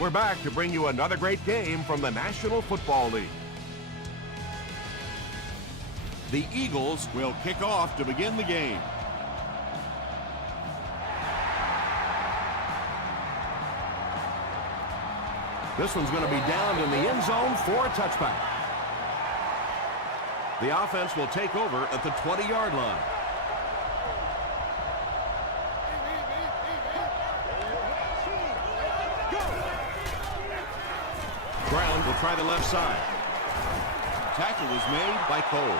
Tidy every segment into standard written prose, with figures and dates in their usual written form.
We're back to bring you another great game from the National Football League. The Eagles will kick off to begin the game. This one's going to be down in the end zone for a touchback. The offense will take over at the 20-yard line. Brown will try the left side. Tackle was made by Cole.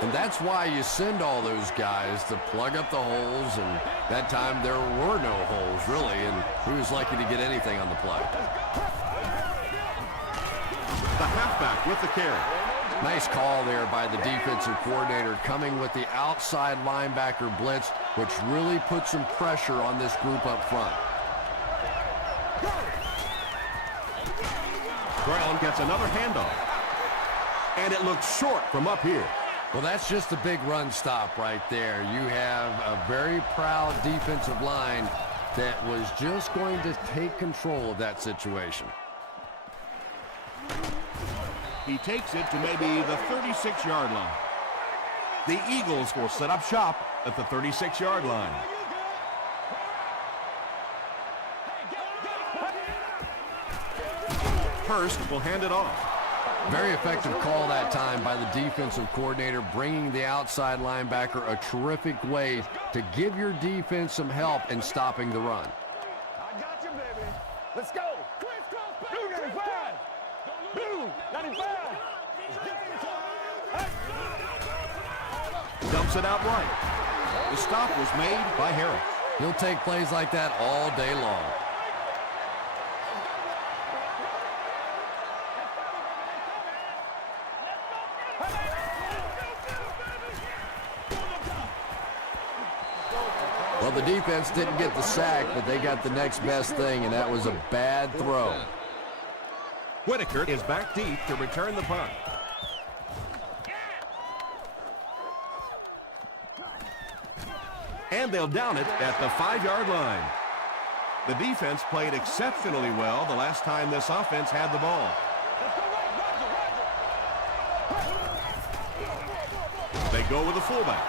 And that's why you send all those guys to plug up the holes, and that time there were no holes, really, and he was lucky to get anything on the play. The halfback with the carry. Nice call there by the defensive coordinator, coming with the outside linebacker blitz, which really put some pressure on this group up front. Brown gets another handoff. And it looks short from up here. Well, that's just a big run stop right there. You have a very proud defensive line that was just going to take control of that situation. He takes it to maybe the 36-yard line. The Eagles will set up shop at the 36-yard line. Hurst will hand it off. Very effective call that time by the defensive coordinator, bringing the outside linebacker a terrific way to give your defense some help in stopping the run. I got you, baby. Let's go. Blue 95. Blue 95. Dumps it out right. The stop was made by Harris. He'll take plays like that all day long. Well, the defense didn't get the sack, but they got the next best thing, and that was a bad throw. Whitaker is back deep to return the punt. And they'll down it at the 5-yard line. The defense played exceptionally well the last time this offense had the ball. They go with the fullback.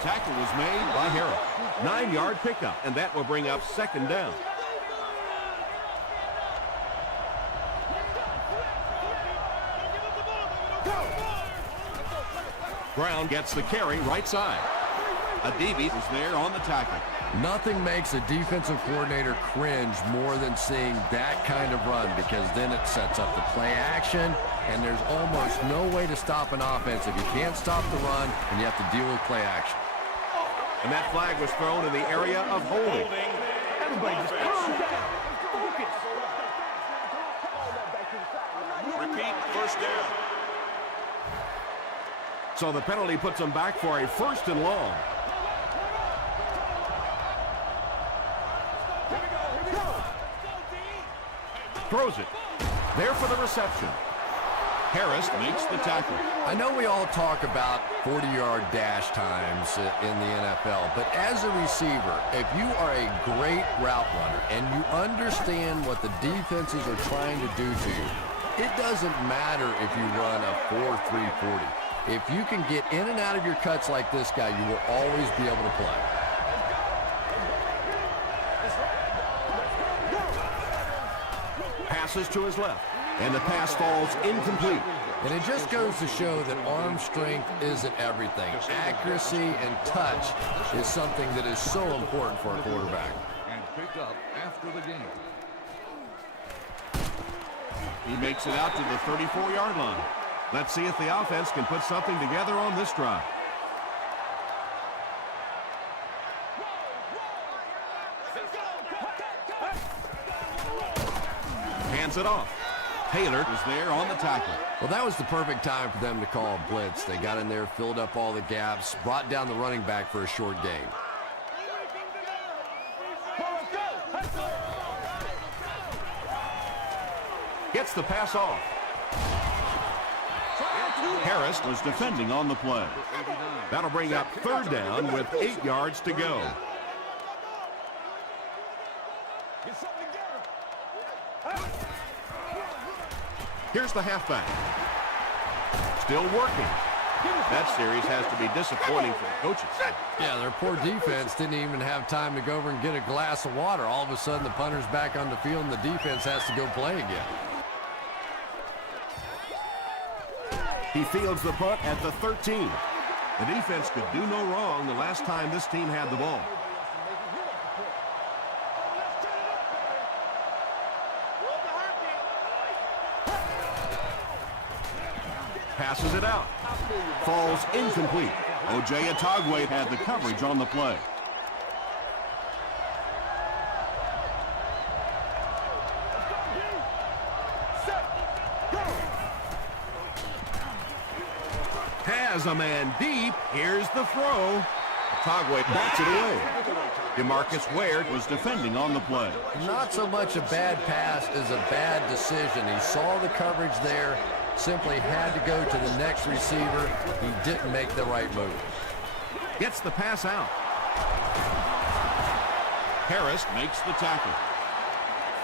Tackle was made by Harris. 9-yard pickup, and that will bring up second down. Brown gets the carry right side. Adibi is there on the tackle. Nothing makes a defensive coordinator cringe more than seeing that kind of run, because then it sets up the play action, and there's almost no way to stop an offense if you can't stop the run and you have to deal with play action. And that flag was thrown in the area of holding. Everybody just calm down. Focus. Repeat, first down. So the penalty puts them back for a 1st and long. Throws it. There for the reception. Harris makes the tackle. I know we all talk about 40-yard dash times in the NFL, but as a receiver, if you are a great route runner and you understand what the defenses are trying to do to you, it doesn't matter if you run a 4.340. If you can get in and out of your cuts like this guy, you will always be able to play. Passes to his left, and the pass falls incomplete. And it just goes to show that arm strength isn't everything. Accuracy and touch is something that is so important for a quarterback. And picked up after the game. He makes it out to the 34-yard line. Let's see if the offense can put something together on this drive. Hands it off. Taylor was there on the tackle. Well, that was the perfect time for them to call a blitz. They got in there, filled up all the gaps, brought down the running back for a short gain. Gets the pass off. Harris was defending on the play. That'll bring up 3rd down with 8 yards to go. Get something together. Here's the halfback. Still working. That series has to be disappointing for the coaches. Yeah, their poor defense didn't even have time to go over and get a glass of water. All of a sudden, the punter's back on the field, and the defense has to go play again. He fields the punt at the 13. The defense could do no wrong the last time this team had the ball. Passes it out. Falls incomplete. O.J. Atogwe had the coverage on the play. Has a man deep. Here's the throw. Atogwe bats it away. DeMarcus Ware was defending on the play. Not so much a bad pass as a bad decision. He saw the coverage there, simply had to go to the next receiver. He didn't make the right move. Gets the pass out. Harris makes the tackle.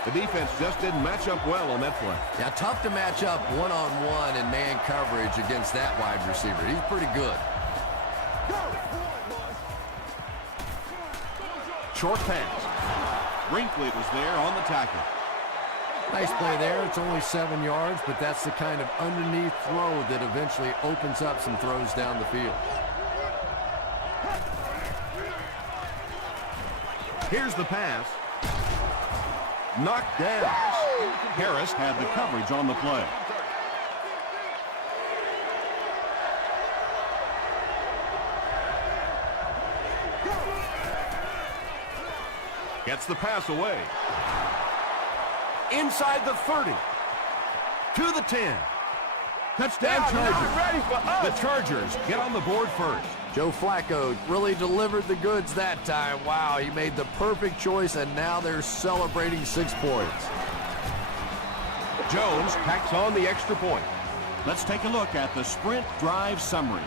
The defense just didn't match up well on that play. Yeah, tough to match up one-on-one in man coverage against that wide receiver. He's pretty good. Short pass. Brinkley was there on the tackle. Nice play there. It's only 7 yards, but that's the kind of underneath throw that eventually opens up some throws down the field. Here's the pass. Knocked down. Harris had the coverage on the play. Gets the pass away. Inside the 30. To the 10. Touchdown Chargers. Ready for us. The Chargers get on the board first. Joe Flacco really delivered the goods that time. Wow, he made the perfect choice, and now they're celebrating 6 points. Jones packs on the extra point. Let's take a look at the sprint drive summary.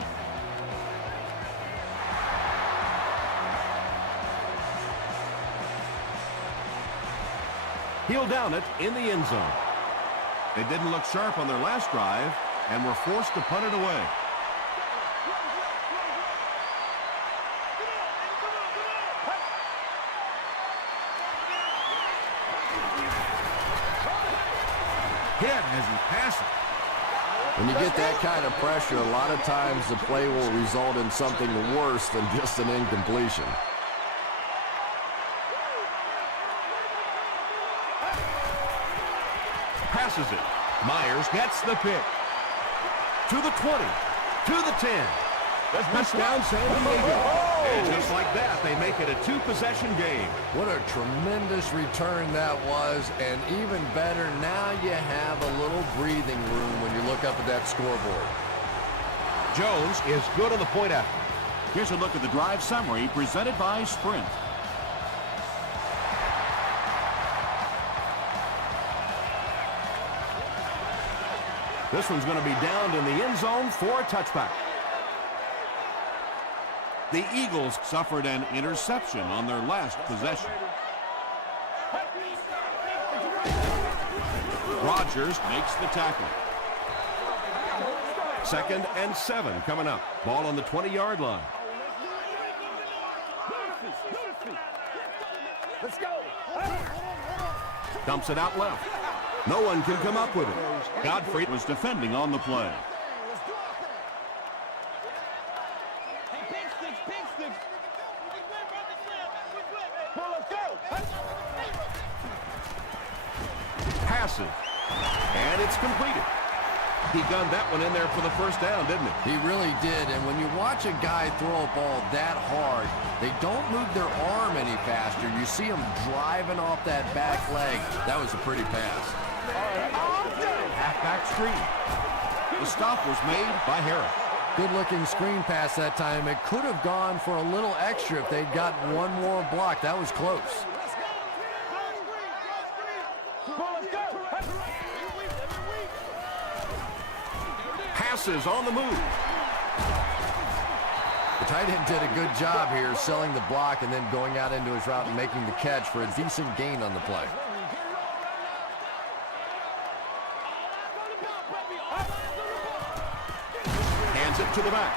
He'll down it in the end zone. They didn't look sharp on their last drive and were forced to punt it away. Hit as he passes. When you get that kind of pressure, a lot of times the play will result in something worse than just an incompletion. Passes it. Myers gets the pick. To the 20. To the 10. Touchdown San Diego. And just like that, they make it a 2-possession game. What a tremendous return that was, and even better, now you have a little breathing room when you look up at that scoreboard. Jones is good on the point after. Here's a look at the drive summary presented by Sprint. This one's going to be downed in the end zone for a touchback. The Eagles suffered an interception on their last possession. Rodgers makes the tackle. 2nd and 7 coming up. Ball on the 20-yard line. Let's go. Dumps it out left. No one can come up with it. Godfrey was defending on the play. Passes. And it's completed. He gunned that one in there for the first down, didn't he? He really did, and when you watch a guy throw a ball that hard, they don't move their arm any faster. You see him driving off that back leg. That was a pretty pass. Halfback screen. The stop was made by Harris. Good-looking screen pass that time. It could have gone for a little extra if they'd gotten one more block. That was close. Passes on the move. The tight end did a good job here selling the block and then going out into his route and making the catch for a decent gain on the play. Hands it to the back.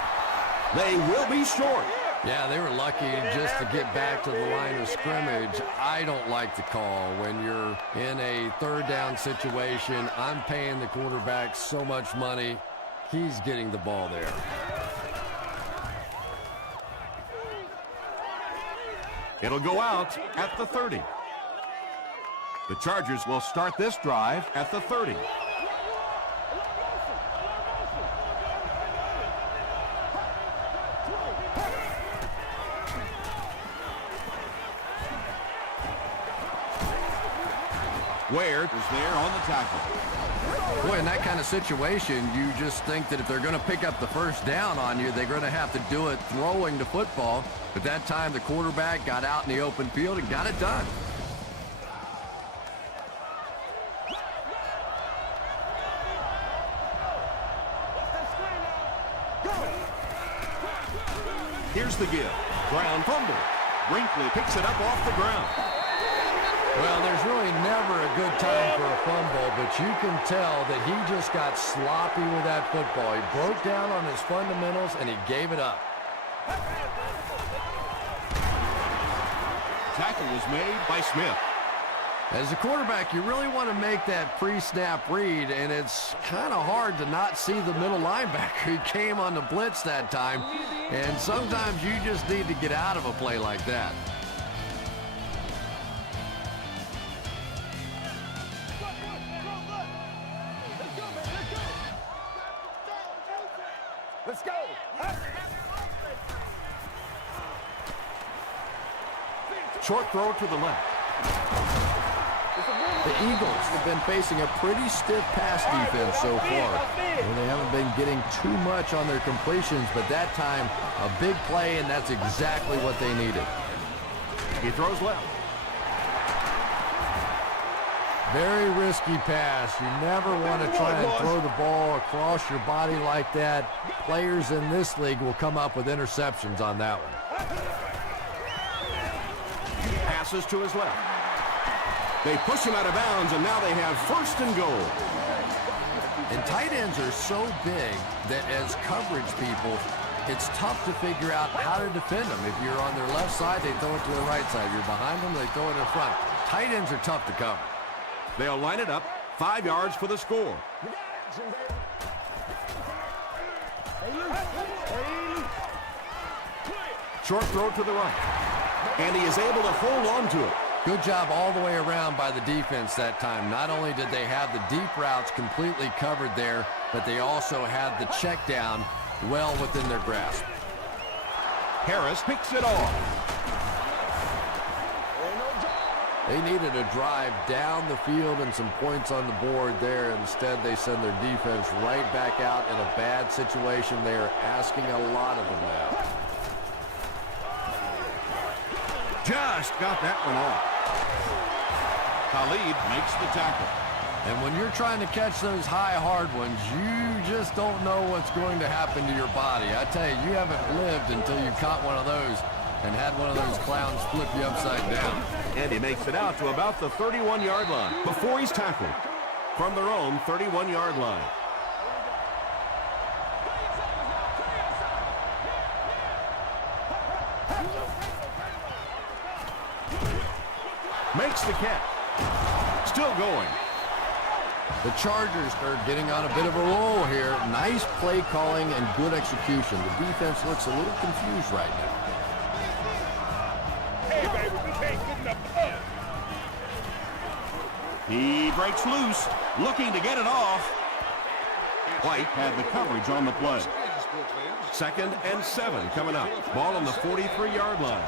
They will be short. Yeah, they were lucky just to get back to the line of scrimmage. I don't like the call when you're in a third down situation. I'm paying the quarterback so much money. He's getting the ball there. It'll go out at the 30. The Chargers will start this drive at the 30. Ware is there on the tackle. Boy, in that kind of situation, you just think that if they're going to pick up the first down on you, they're going to have to do it throwing the football. But that time, the quarterback got out in the open field and got it done. Here's the give. Ground fumble. Brinkley picks it up off the ground. Well, there's really never a good time for a fumble, but you can tell that he just got sloppy with that football. He broke down on his fundamentals, and he gave it up. Tackle was made by Smith. As a quarterback, you really want to make that pre-snap read, and it's kind of hard to not see the middle linebacker. He came on the blitz that time, and sometimes you just need to get out of a play like that. Let's go. Short throw to the left. The Eagles have been facing a pretty stiff pass defense so far. Well, they haven't been getting too much on their completions, but that time, a big play, and that's exactly what they needed. He throws left. Very risky pass. You never want to try and throw the ball across your body like that. Players in this league will come up with interceptions on that one. Passes to his left. They push him out of bounds, and now they have first and goal. And tight ends are so big that as coverage people, it's tough to figure out how to defend them. If you're on their left side, they throw it to the right side. If you're behind them, they throw it in front. Tight ends are tough to cover. They'll line it up, 5 yards for the score. Short throw to the right. And he is able to hold on to it. Good job all the way around by the defense that time. Not only did they have the deep routes completely covered there, but they also had the check down well within their grasp. Harris picks it off. They needed a drive down the field and some points on the board there. Instead, they send their defense right back out in a bad situation. They are asking a lot of them now. Just got that one off. Khalid makes the tackle. And when you're trying to catch those high, hard ones, you just don't know what's going to happen to your body. I tell you, you haven't lived until you caught one of those and had one of those clowns flip you upside down. And he makes it out to about the 31-yard line before he's tackled from their own 31-yard line. Makes the catch. Still going. The Chargers are getting on a bit of a roll here. Nice play calling and good execution. The defense looks a little confused right now. Hey, baby, we can't get enough. He breaks loose, looking to get it off. White had the coverage on the play. 2nd and 7 coming up. Ball on the 43-yard line.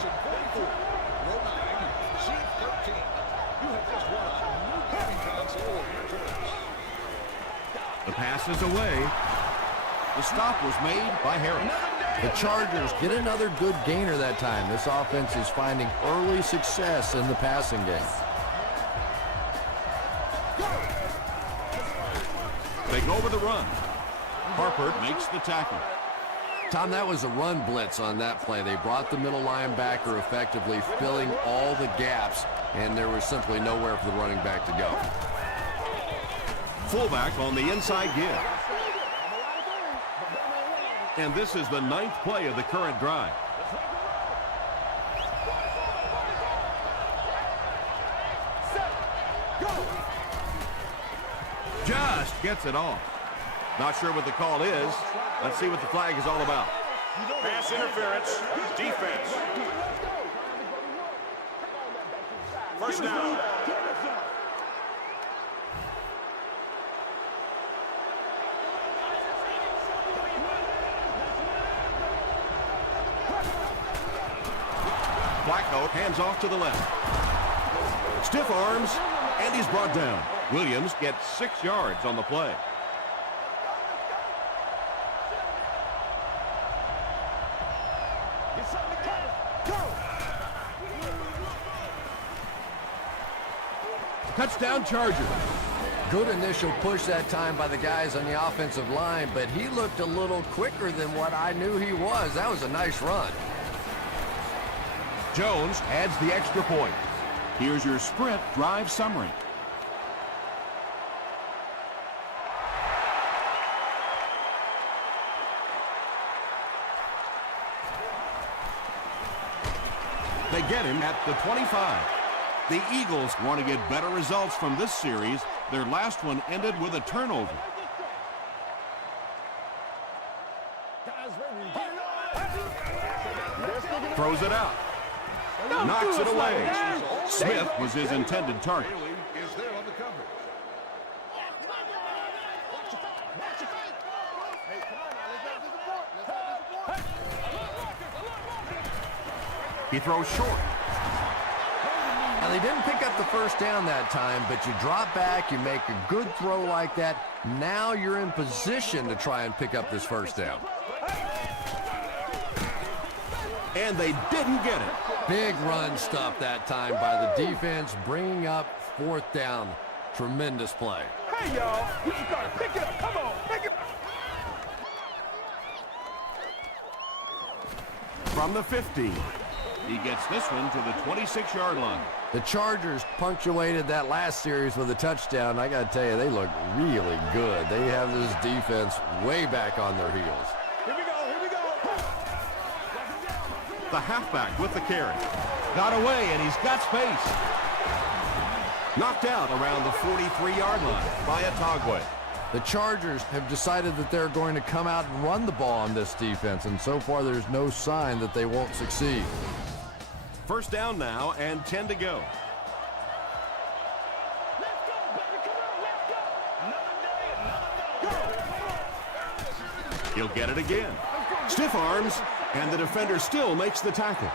The pass is away. The stop was made by Harris. The Chargers get another good gainer that time. This offense is finding early success in the passing game. They go with the run. Harper makes the tackle. Tom, that was a run blitz on that play. They brought the middle linebacker effectively, filling all the gaps, and there was simply nowhere for the running back to go. Fullback on the inside give. And this is the 9th play of the current drive. Just gets it off. Not sure what the call is. Let's see what the flag is all about. Pass interference, defense. First down. Flacco hands off to the left. Stiff arms, and he's brought down. Williams gets 6 yards on the play. Touchdown Chargers. Good initial push that time by the guys on the offensive line, but he looked a little quicker than what I knew he was. That was a nice run. Jones adds the extra point. Here's your sprint drive summary. They get him at the 25. The Eagles want to get better results from this series. Their last one ended with a turnover. Throws it out. Knocks it away. Smith was his intended target. Is there on the cover. He throws short. Now, they didn't pick up the first down that time, but you drop back, you make a good throw like that. Now you're in position to try and pick up this first down. And they didn't get it. Big run stuff that time by the defense, bringing up 4th down. Tremendous play. Hey, y'all. You just gotta pick it up. Come on. Pick it up. From the 15. He gets this one to the 26-yard line. The Chargers punctuated that last series with a touchdown. I got to tell you, they look really good. They have this defense way back on their heels. Here we go. Here we go. The halfback with the carry. Got away, and he's got space. Knocked out around the 43-yard line by Atagwe. The Chargers have decided that they're going to come out and run the ball on this defense, and so far there's no sign that they won't succeed. First down now and 10 to go. He'll get it again. Stiff arms, and the defender still makes the tackle.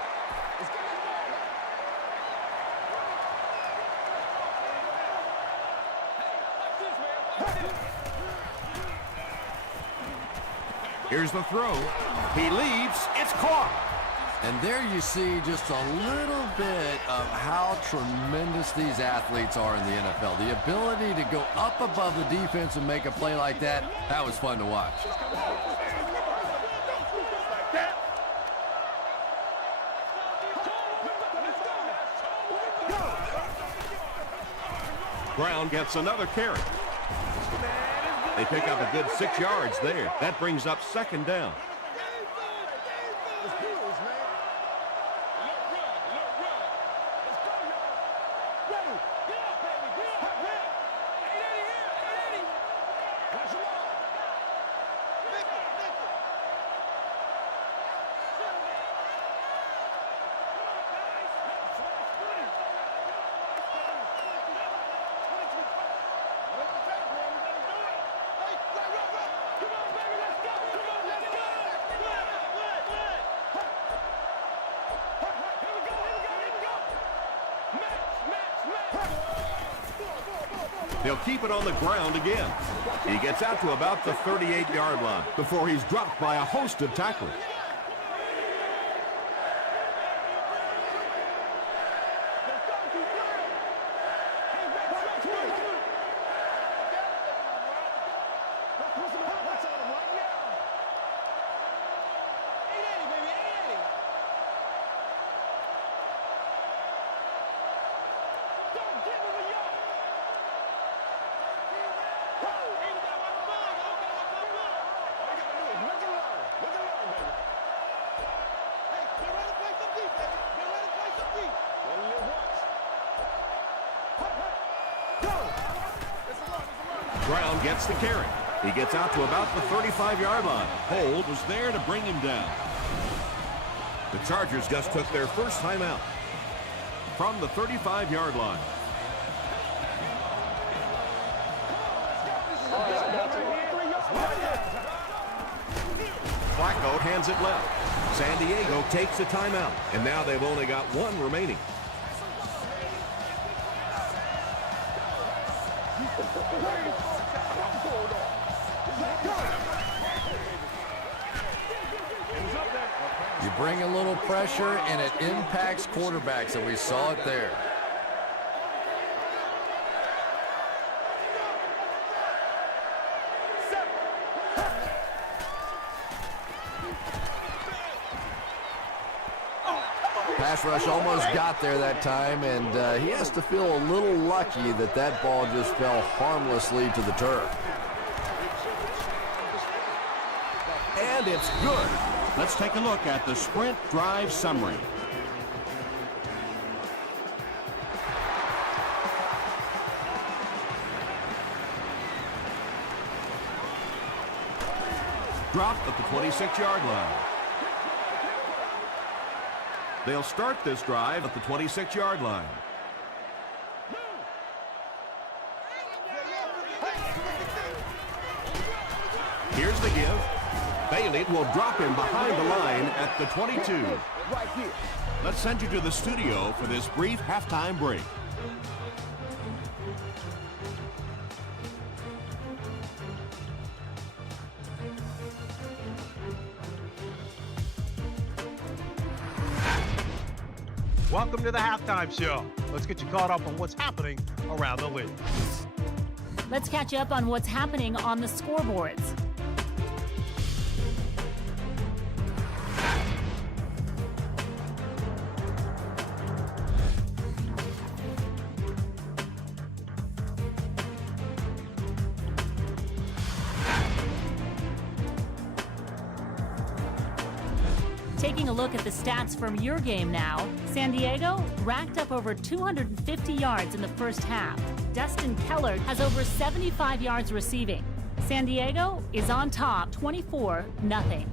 Here's the throw. He leaps. It's caught. And there you see just a little bit of how tremendous these athletes are in the NFL. The ability to go up above the defense and make a play like that, that was fun to watch. Brown gets another carry. They pick up a good 6 yards there. That brings up 2nd down. They'll keep it on the ground again. He gets out to about the 38-yard line before he's dropped by a host of tacklers. Brown gets the carry. He gets out to about the 35-yard line. Hold was there to bring him down. The Chargers just took their first time out. From the 35-yard line. Flacco hands it left. San Diego takes a timeout, and now they've only got one remaining. You bring a little pressure, and it impacts quarterbacks, and we saw it there. Pass rush almost got there that time, and he has to feel a little lucky that that ball just fell harmlessly to the turf. And it's good. Let's take a look at the sprint drive summary. Dropped at the 26-yard line. They'll start this drive at the 26-yard line. Here's the give. Bailey will drop him behind the line at the 22. Right here. Let's send you to the studio for this brief halftime break. Welcome to the halftime show. Let's get you caught up on what's happening around the league. Let's catch up on what's happening on the scoreboards. Taking a look at the stats from your game now, San Diego racked up over 250 yards in the first half. Dustin Keller has over 75 yards receiving. San Diego is on top 24-0.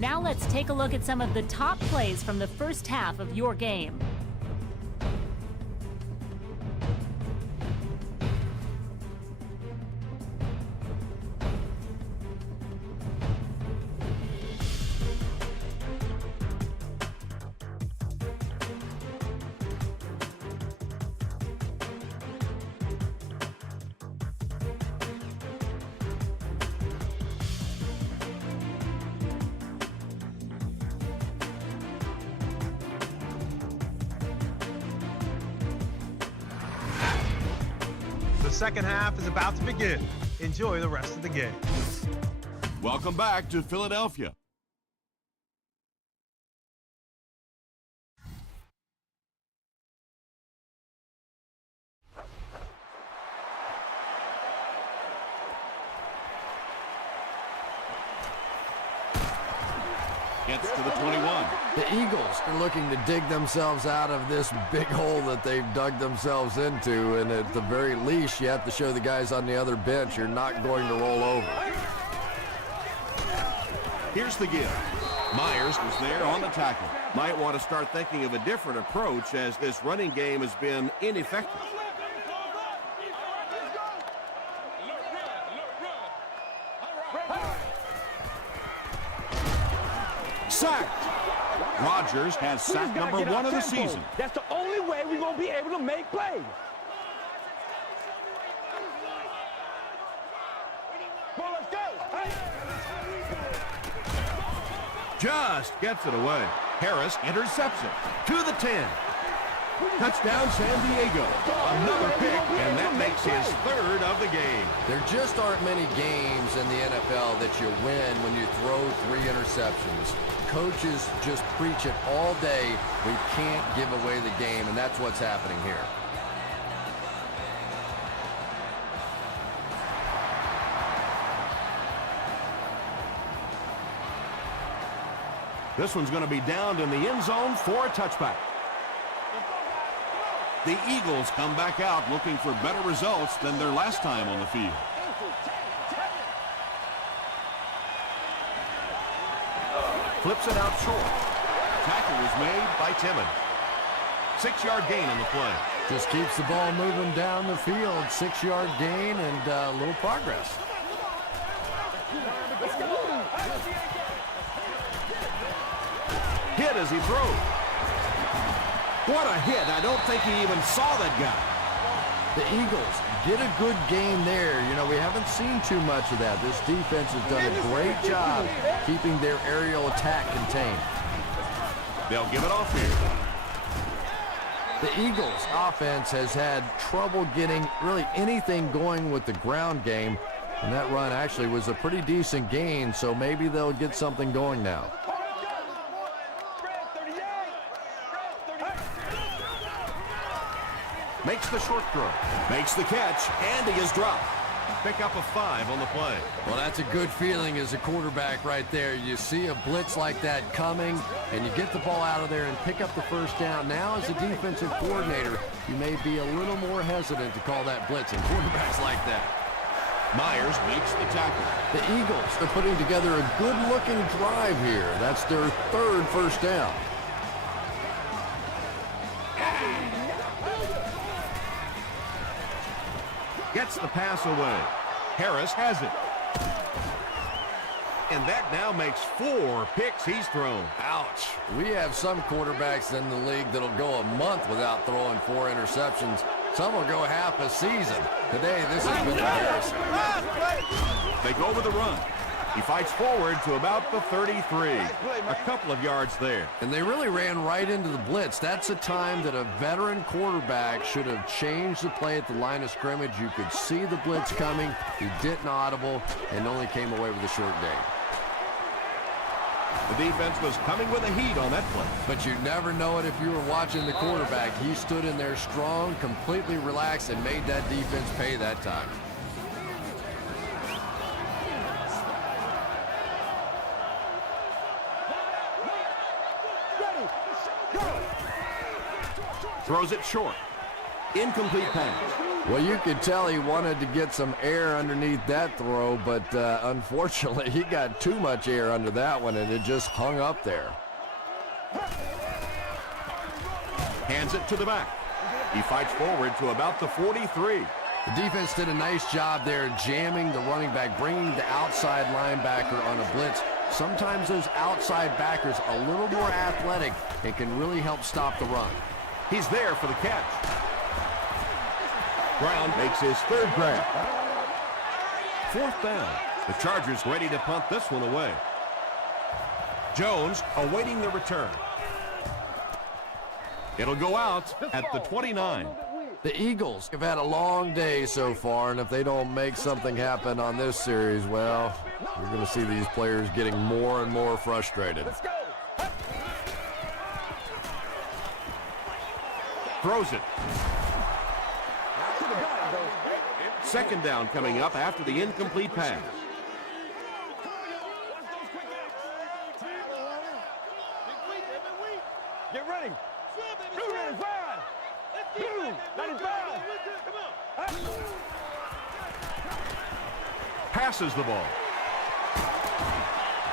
Now let's take a look at some of the top plays from the first half of your game. The second half is about to begin. Enjoy the rest of the game. Welcome back to Philadelphia. Gets to the 21. The Eagles are looking to dig themselves out of this big hole that they've dug themselves into, and at the very least, you have to show the guys on the other bench you're not going to roll over. Here's the give. Myers was there on the tackle. Might want to start thinking of a different approach as this running game has been ineffective. Sacked. Rodgers has sack number 1 of the season. That's the only way we're going to be able to make plays. Well, let's go. Just gets it away. Harris intercepts it to the 10. Touchdown San Diego. Another pick, and that makes his third of the game. There just aren't many games in the NFL that you win when you throw 3 interceptions. Coaches just preach it all day. We can't give away the game, and that's what's happening here. This one's going to be downed in the end zone for a touchback. The Eagles come back out looking for better results than their last time on the field. Flips it out short. Tackle was made by Timmons. 6-yard gain on the play. Just keeps the ball moving down the field. 6-yard gain and a little progress. Hit as he throws. What a hit. I don't think he even saw that guy. The Eagles get a good game there. You know, we haven't seen too much of that. This defense has done a great job keeping their aerial attack contained. They'll give it off here. The Eagles offense has had trouble getting really anything going with the ground game. And that run actually was a pretty decent gain, so maybe they'll get something going now. Makes the short throw. Makes the catch, and he is dropped. Pick up a 5 on the play. Well, that's a good feeling as a quarterback right there. You see a blitz like that coming, and you get the ball out of there and pick up the first down. Now, as a defensive coordinator, you may be a little more hesitant to call that blitz, and quarterbacks like that. Myers makes the tackle. The Eagles are putting together a good-looking drive here. That's their 3rd first down. Gets the pass away. Harris has it. And that now makes 4 picks he's thrown. Ouch. We have some quarterbacks in the league that'll go a month without throwing 4 interceptions. Some will go half a season. Today, this has been embarrassing. They go with the run. He fights forward to about the 33. A couple of yards there. And they really ran right into the blitz. That's a time that a veteran quarterback should have changed the play at the line of scrimmage. You could see the blitz coming. He didn't audible and only came away with a short gain. The defense was coming with a heat on that play. But you never know it if you were watching the quarterback. He stood in there strong, completely relaxed, and made that defense pay that time. Throws it short. Incomplete pass. Well, you could tell he wanted to get some air underneath that throw, but unfortunately, he got too much air under that one, and it just hung up there. Hands it to the back. He fights forward to about the 43. The defense did a nice job there jamming the running back, bringing the outside linebacker on a blitz. Sometimes those outside backers are a little more athletic and can really help stop the run. He's there for the catch. Brown makes his 3rd grab. 4th down. The Chargers ready to punt this one away. Jones awaiting the return. It'll go out at the 29. The Eagles have had a long day so far, and if they don't make something happen on this series, well, you're going to see these players getting more and more frustrated. Throws it. 2nd down coming up after the incomplete pass. Get ready. Blue 95. Blue 95. Passes the ball.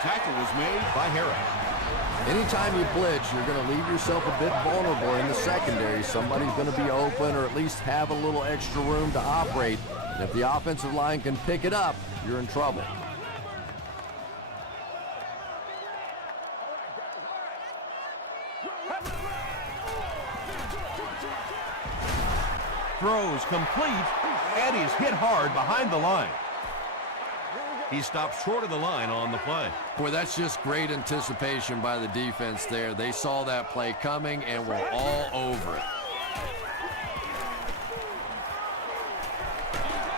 Tackle was made by Harris. Anytime you blitz, you're going to leave yourself a bit vulnerable in the secondary. Somebody's going to be open or at least have a little extra room to operate. And if the offensive line can pick it up, you're in trouble. Throws complete, and he's hit hard behind the line. He stopped short of the line on the play. Boy, that's just great anticipation by the defense there. They saw that play coming and were all over it.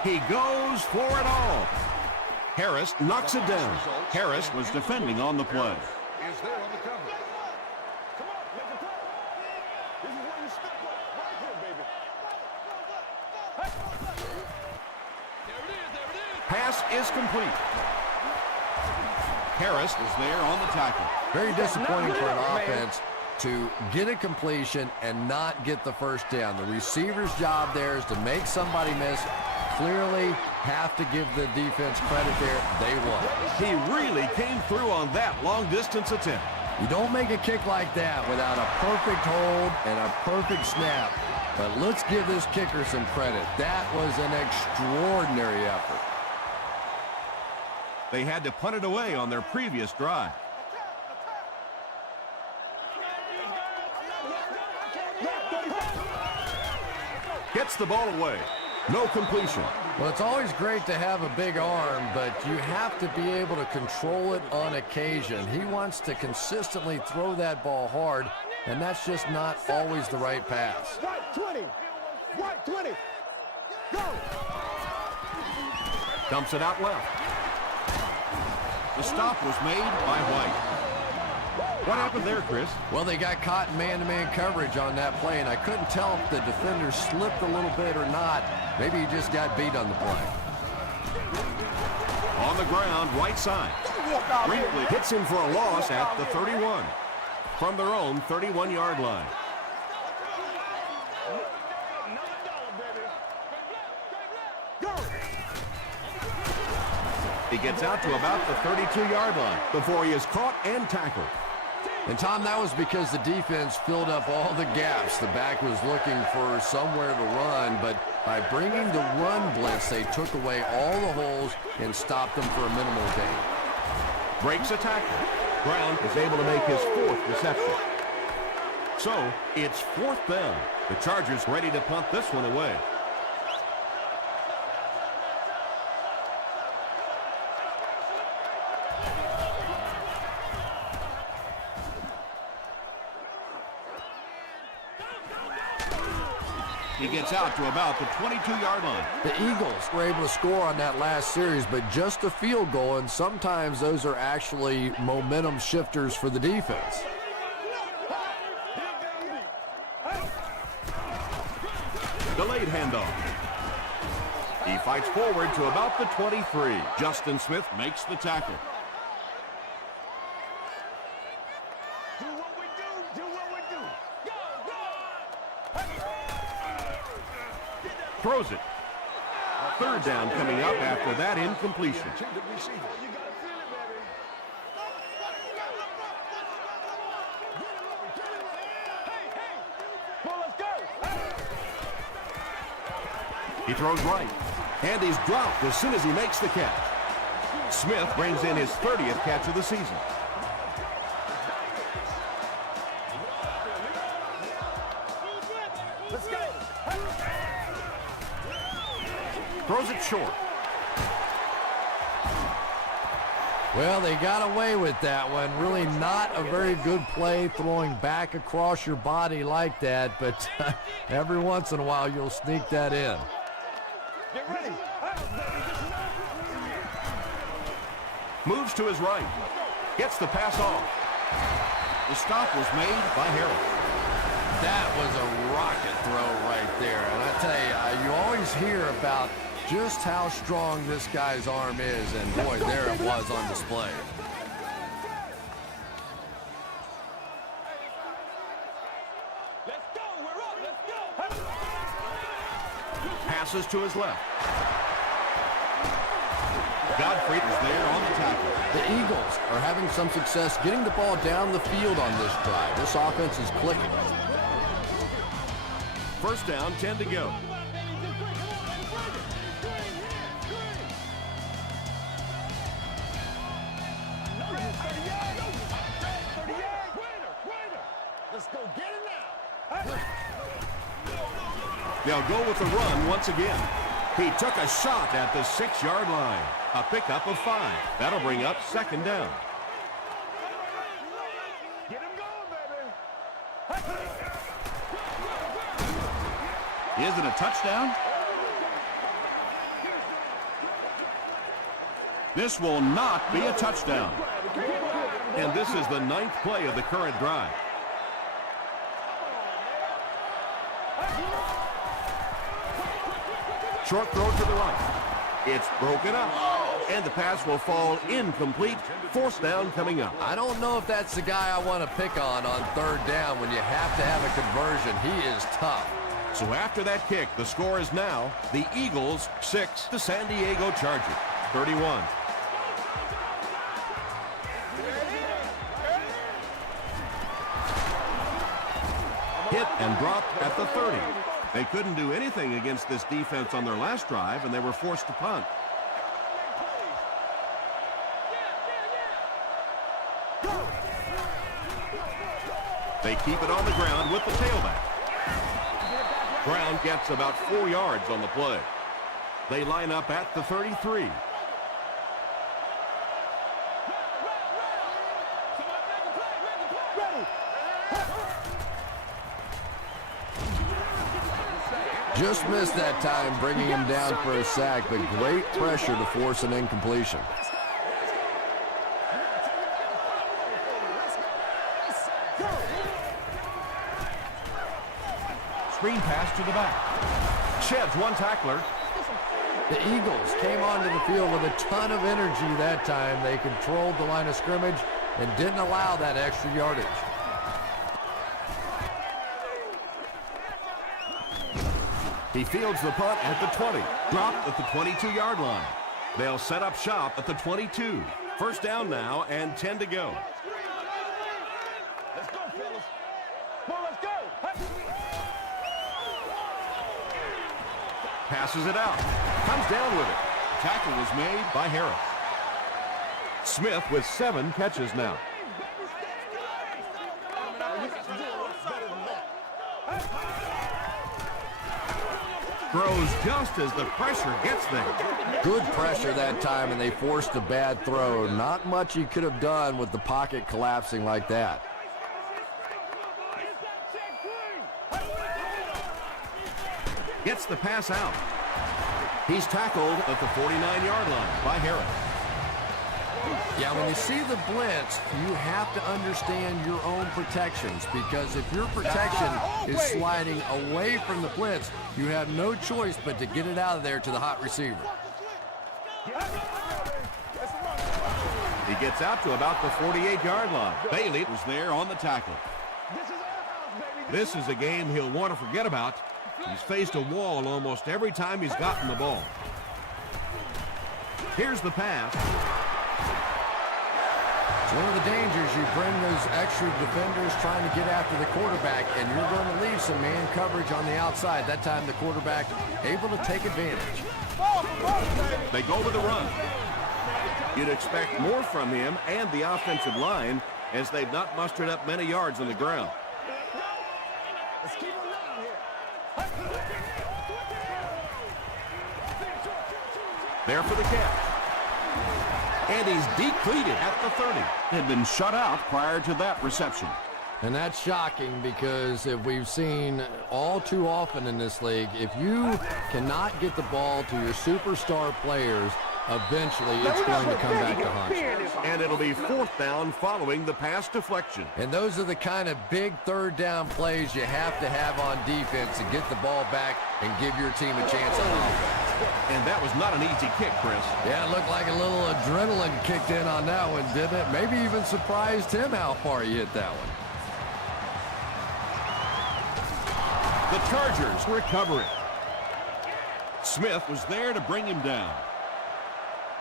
He goes for it all. Harris knocks it down. Harris was defending on the play. Is there on the cover. Come on, make a play. This is where you step up right here, baby. Pass is complete. Harris is there on the tackle. Very disappointing for an offense to get a completion and not get the first down. The receiver's job there is to make somebody miss. Clearly have to give the defense credit there. They won. He really came through on that long-distance attempt. You don't make a kick like that without a perfect hold and a perfect snap. But let's give this kicker some credit. That was an extraordinary effort. They had to punt it away on their previous drive. Gets the ball away. No completion. Well, it's always great to have a big arm, but you have to be able to control it on occasion. He wants to consistently throw that ball hard, and that's just not always the right pass. Right 20. Right 20. Go. Dumps it out left. The stop was made by White. What happened there, Chris? Well, they got caught in man-to-man coverage on that play, and I couldn't tell if the defender slipped a little bit or not. Maybe he just got beat on the play. On the ground, right side. Brinkley hits him for a loss at the 31. From their own 31-yard line. He gets out to about the 32-yard line before he is caught and tackled. And, Tom, that was because the defense filled up all the gaps. The back was looking for somewhere to run, but by bringing the run blitz, they took away all the holes and stopped them for a minimal gain. Breaks a tackle. Brown is able to make his 4th reception. So, it's 4th down. The Chargers ready to punt this one away. He gets out to about the 22-yard line. The Eagles were able to score on that last series, but just a field goal, and sometimes those are actually momentum shifters for the defense. Delayed handoff. He fights forward to about the 23. Justin Smith makes the tackle. Do what we do. Do what we do. Go, go. Throws it. 3rd down coming up after that incompletion. You gotta feel it, baby. Well, let's go. He throws right. And he's dropped as soon as he makes the catch. Smith brings in his 30th catch of the season. Let's go. Throws it short. Well, they got away with that one. Really not a very good play throwing back across your body like that, but every once in a while you'll sneak that in. Get ready. Moves to his right. Gets the pass off. The stop was made by Harrell. That was a rocket throw right there. And I tell you, you always hear about just how strong this guy's arm is, and boy, there it was on display. Let's go. We're up. Let's go. Passes to his left. Godfrey is there on the tackle. The Eagles are having some success getting the ball down the field on this drive. This offense is clicking. 1st down, 10 to go. Let's go get it now. They'll go with the run once again. He took a shot at the 6-yard line. A pickup of 5. That'll bring up 2nd down. Get him going, baby. Is it a touchdown? This will not be a touchdown. And this is the 9th play of the current drive. Short throw to the right. It's broken up. And the pass will fall incomplete. Fourth down coming up. I don't know if that's the guy I want to pick on third down when you have to have a conversion. He is tough. So after that kick, the score is now the Eagles 6, the San Diego Chargers 31. Hit and dropped at the 30. They couldn't do anything against this defense on their last drive, and they were forced to punt. They keep it on the ground with the tailback. Brown gets about 4 yards on the play. They line up at the 33. Just missed that time, bringing him down for a sack, but great pressure to force an incompletion. Screen pass to the back. Sheds one tackler. The Eagles came onto the field with a ton of energy that time. They controlled the line of scrimmage and didn't allow that extra yardage. He fields the punt at the 20. Dropped at the 22-yard line. They'll set up shop at the 22. First down now and 10 to go. Let's go, fellas. Come on, let's go. Passes it out. Comes down with it. Tackle was made by Harris. Smith with 7 catches now. Throws just as the pressure gets there. Good pressure that time, and they forced a bad throw. Not much he could have done with the pocket collapsing like that. Gets the pass out. He's tackled at the 49-yard line by Harris. Yeah, when you see the blitz, you have to understand your own protections, because if your protection is sliding away from the blitz, you have no choice but to get it out of there to the hot receiver. He gets out to about the 48-yard line. Bailey was there on the tackle. This is a game he'll want to forget about. He's faced a wall almost every time he's gotten the ball. Here's the pass. It's one of the dangers. You bring those extra defenders trying to get after the quarterback, and you're going to leave some man coverage on the outside. That time the quarterback able to take advantage. They go with the run. You'd expect more from him and the offensive line, as they've not mustered up many yards on the ground. Let's keep it loud here. There for the catch. And he's depleted at the 30. Had been shut out prior to that reception. And that's shocking, because if we've seen all too often in this league, if you cannot get the ball to your superstar players, eventually it's going to come back to haunt you. And it'll be fourth down following the pass deflection. And those are the kind of big third down plays you have to have on defense to get the ball back and give your team a chance on offense. And that was not an easy kick, Chris. Yeah, it looked like a little adrenaline kicked in on that one, didn't it? Maybe even surprised him how far he hit that one. The Chargers recovering. Smith was there to bring him down.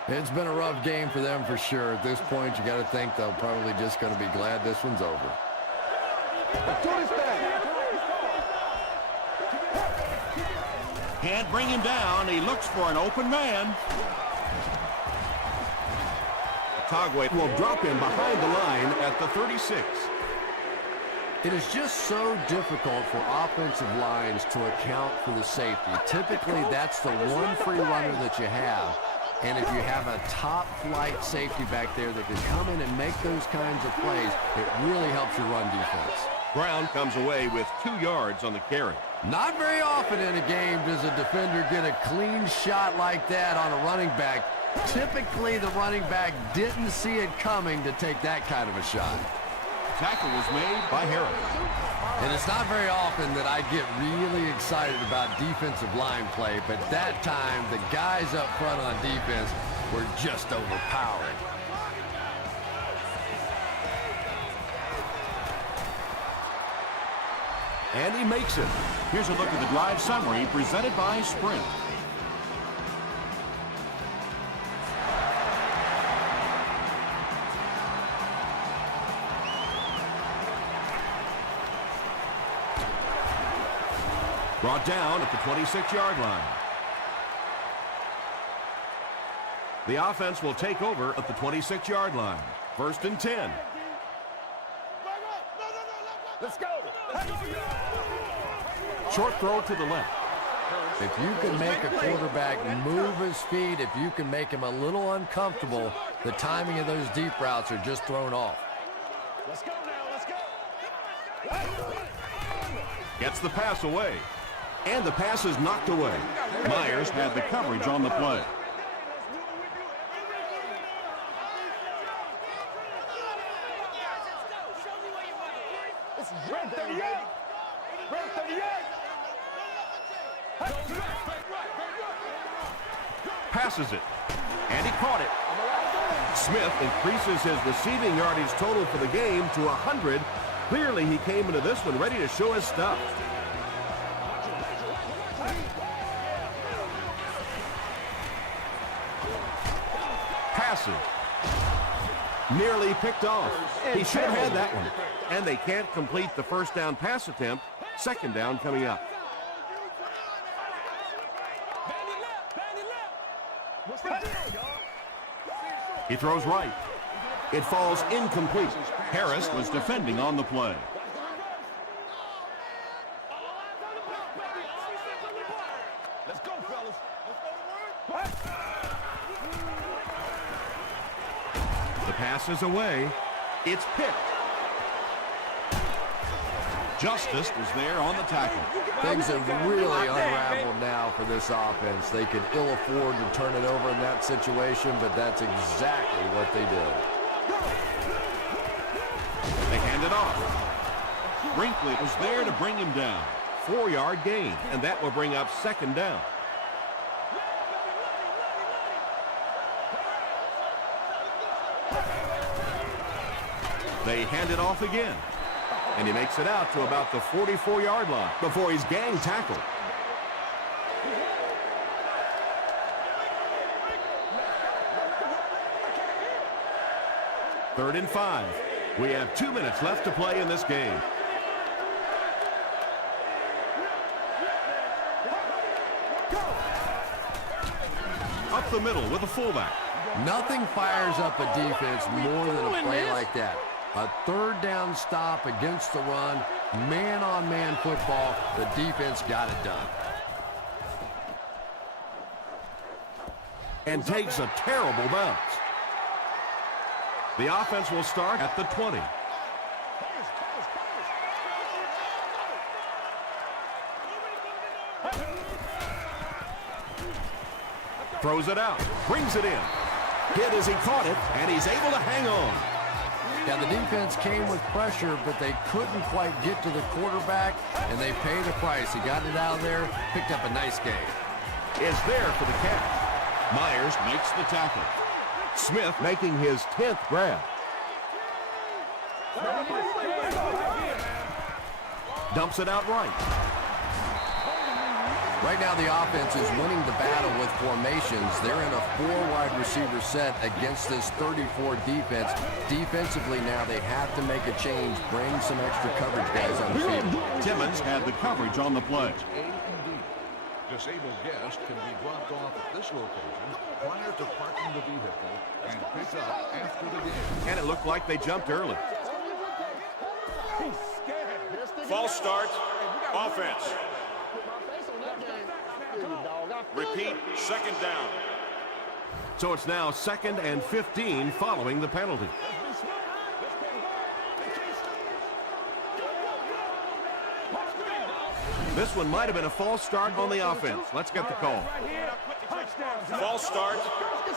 It's been a rough game for them for sure. At this point, you got to think they're probably just going to be glad this one's over. Can't bring him down. He looks for an open man. Tagway will drop him behind the line at the 36. It is just so difficult for offensive lines to account for the safety. Typically, that's the one free runner that you have. And if you have a top-flight safety back there that can come in and make those kinds of plays, it really helps your run defense. Brown comes away with 2 yards on the carry. Not very often in a game does a defender get a clean shot like that on a running back. Typically, the running back didn't see it coming to take that kind of a shot. Tackle was made by Harris. And it's not very often that I get really excited about defensive line play, but that time, the guys up front on defense were just overpowering. And he makes it. Here's a look at the drive summary presented by Sprint. Brought down at the 26-yard line. The offense will take over at the 26-yard line. 1st and 10. Let's go. Short throw to the left. If you can make a quarterback move his feet, if you can make him a little uncomfortable, the timing of those deep routes are just thrown off. Let's go now. Let's go. Gets the pass away. And the pass is knocked away. Myers had the coverage on the play. This is red 38. Red 38. Passes it. And he caught it. Smith increases his receiving yardage total for the game to 100. Clearly, he came into this one ready to show his stuff. Passes. Nearly picked off. He should have had that one. And they can't complete the first down pass attempt. 2nd down coming up. He throws right. It falls incomplete. Harris was defending on the play. Let's go, fellas. The pass is away. It's picked. Justice was there on the tackle. Things have really unraveled now for this offense. They could ill afford to turn it over in that situation, but that's exactly what they did. They hand it off. Brinkley was there to bring him down. 4-yard gain, and that will bring up 2nd down. They hand it off again. And he makes it out to about the 44-yard line before he's gang tackled. Third and 5. We have 2 minutes left to play in this game. Up the middle with a fullback. Nothing fires up a defense more than a play like that. A 3rd down stop against the run, man-on-man football. The defense got it done. And takes a terrible bounce. The offense will start at the 20. Throws it out, brings it in. Hit as he caught it, and he's able to hang on. Yeah, the defense came with pressure, but they couldn't quite get to the quarterback, and they paid a price. He got it out of there, picked up a nice gain. Is there for the catch. Myers makes the tackle. Smith making his 10th grab. Dumps it out right. Right now, the offense is winning the battle with formations. They're in a 4-wide receiver set against this 34 defense. Defensively now, they have to make a change, bring some extra coverage guys on the field. Timmons had the coverage on the play. A and D. Disabled guests can be dropped off at this location prior to parking the vehicle and picked up after the game. And it looked like they jumped early. False start. Offense. Repeat, 2nd down. So it's now 2nd and 15 following the penalty. This one might have been a false start on the offense. Let's get the call. False start.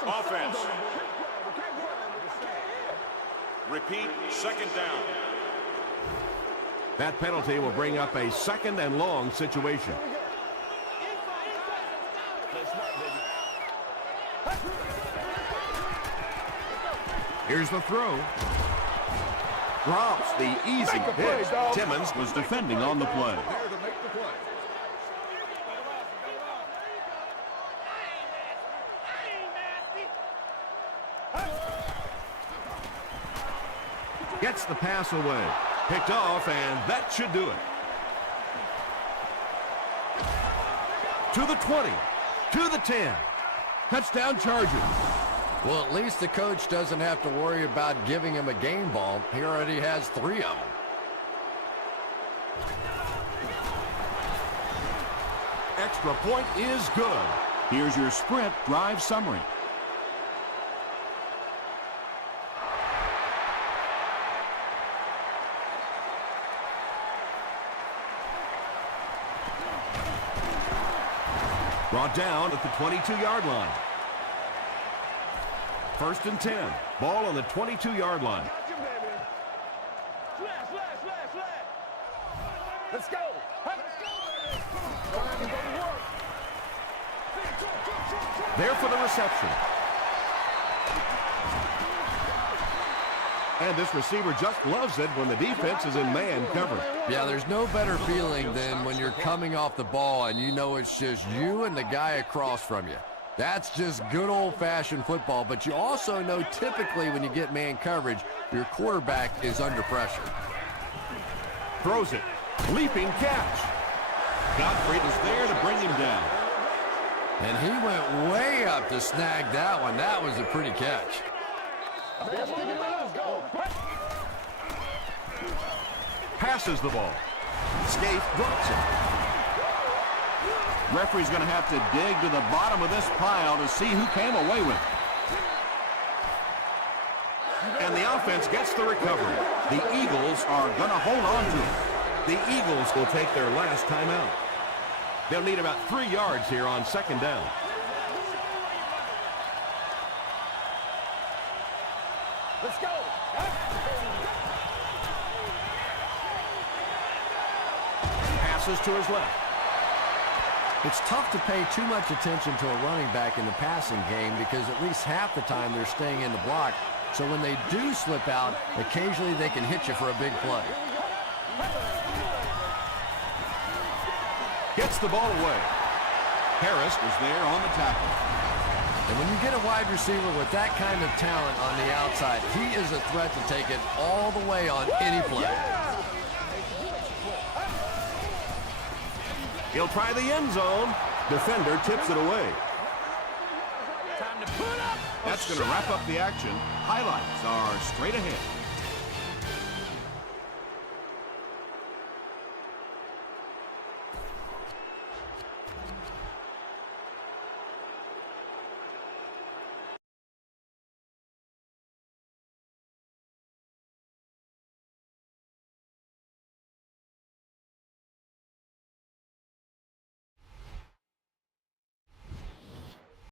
Offense. Repeat, 2nd down. That penalty will bring up a 2nd and long situation. Here's the throw. Drops the easy Make a play, pitch. dog. Timmons was defending on the play. There to make the play. Gets the pass away. Picked off, and that should do it. To the 20. To the 10. Touchdown Chargers. Well, at least the coach doesn't have to worry about giving him a game ball. He already has 3 of them. Extra point is good. Here's your Sprint drive summary. Brought down at the 22-yard line. 1st and 10. Ball on the 22-yard line. Got you, baby. Slash, slash, slash, slash. Let's go. There for the reception. And this receiver just loves it when the defense is in man coverage. Yeah, there's no better feeling than when you're coming off the ball and you know it's just you and the guy across from you. That's just good old-fashioned football, but you also know typically when you get man coverage, your quarterback is under pressure. Throws it. Leaping catch. Gottfried is there to bring him down. And he went way up to snag that one. That was a pretty catch. Passes the ball. Scaife drops it. Referee's going to have to dig to the bottom of this pile to see who came away with it. And the offense gets the recovery. The Eagles are going to hold on to it. The Eagles will take their last timeout. They'll need about 3 yards here on 2nd down. Let's go. Passes to his left. It's tough to pay too much attention to a running back in the passing game because at least half the time they're staying in the block. So when they do slip out, occasionally they can hit you for a big play. Gets the ball away. Harris was there on the tackle. And when you get a wide receiver with that kind of talent on the outside, he is a threat to take it all the way on any play. He'll try the end zone. Defender tips it away. Time to put up. That's going to wrap up the action. Highlights are straight ahead.